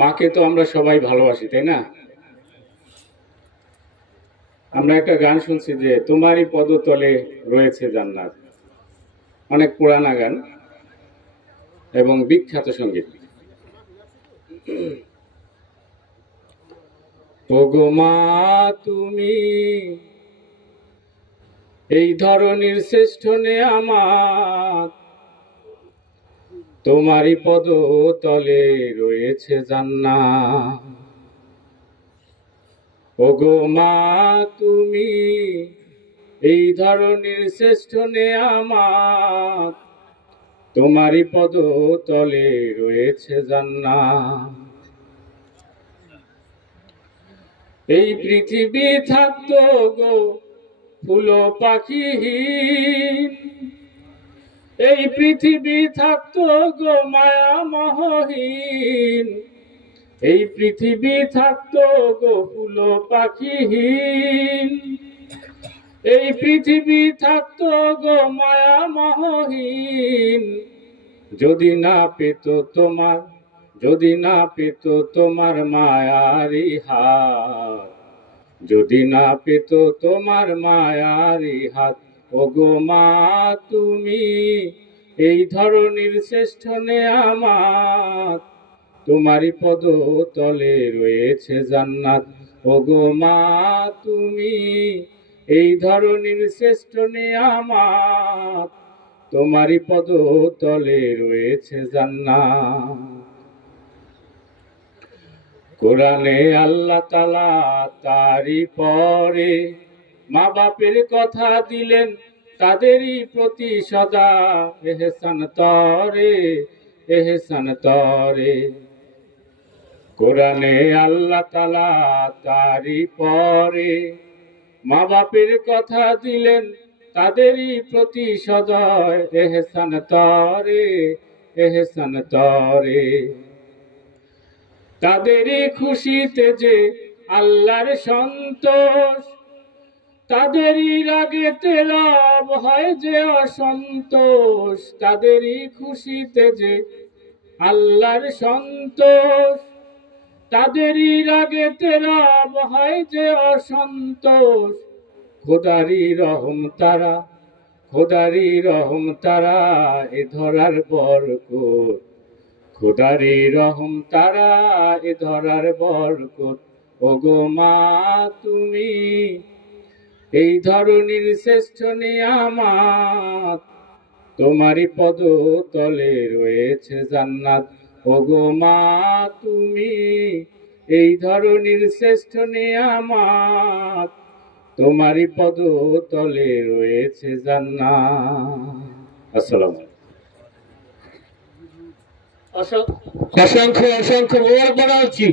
মাকে তো আমরা সবাই ভালোবাসি, তাই না? আমরা একটা গান শুনছি যে তোমারই পদতলে রয়েছে জান্নাত, অনেক পুরানা গান এবং বিখ্যাত সঙ্গীত। ওগো মা তুমি এই ধরনের শ্রেষ্ঠ নেয়ামত, তোমারই পদতলে রয়েছে জান্নাত। ওগো মা তুমি এই ধরনের শ্রেষ্ঠ নেয়ামত, তোমারই পদতলে রয়েছে জান্নাত। এই পৃথিবী থাকতো গো ফুল পাখিহীন, এই পৃথিবী থাকতো গো মায়া মোহহীন, এই পৃথিবী থাকতো গো ফুল পাখিহীন, এই পৃথিবী থাকতো গো মায়া মোহহীন, যদি না পেত তোমার, যদি না পেত তোমার মায়ারি হাত, যদি না পেত তোমার মায়ারি হাত। ওগো মা তুমি এই ধরনের শ্রেষ্ঠ নেয়ামত, তোমারই পদতলে রয়েছে জান্নাত। ওগো মা তুমি এই ধরনের শ্রেষ্ঠ নেয়ামত, তোমারই পদতলে রয়েছে জান্নাত। কোরআনে আল্লাহ তাআলা তারই পরে মা বাপের কথা দিলেন, তাদেরই প্রতি সদা এহসান তরে, এহসান তরে। কোরআনে আল্লাহ তাআলা তারই পরে মা বাপের কথা দিলেন, তাদেরই প্রতি সদা এহসান তরে, এহসান তরে। তাদেরই খুশিতে যে আল্লাহর সন্তোষ, তাদেরই রাগেতে রব হয় যে অসন্তোষ, তাদেরই খুশিতে যে আল্লাহর সন্তোষ, তাদেরই রাগেতে রব হয় যে অসন্তোষ। খোদারি রহম তারা, খোদারি রহম তারা এ ধরার বরকত, খোদারি রহম তারা এ ধরার বরকত। ওগো মা তুমি এই ধরনের শ্রেষ্ঠ নিয়ামত, তোমারই পদতলে রয়েছে জান্নাত। ওগো মা তুমি এই ধরনের শ্রেষ্ঠ নিয়ামত, তোমারই পদতলে রয়েছে জান্নাত। আসসালামু আলাইকুম। অসংখ্য অসংখ্য মোবারক বানাচ্ছি।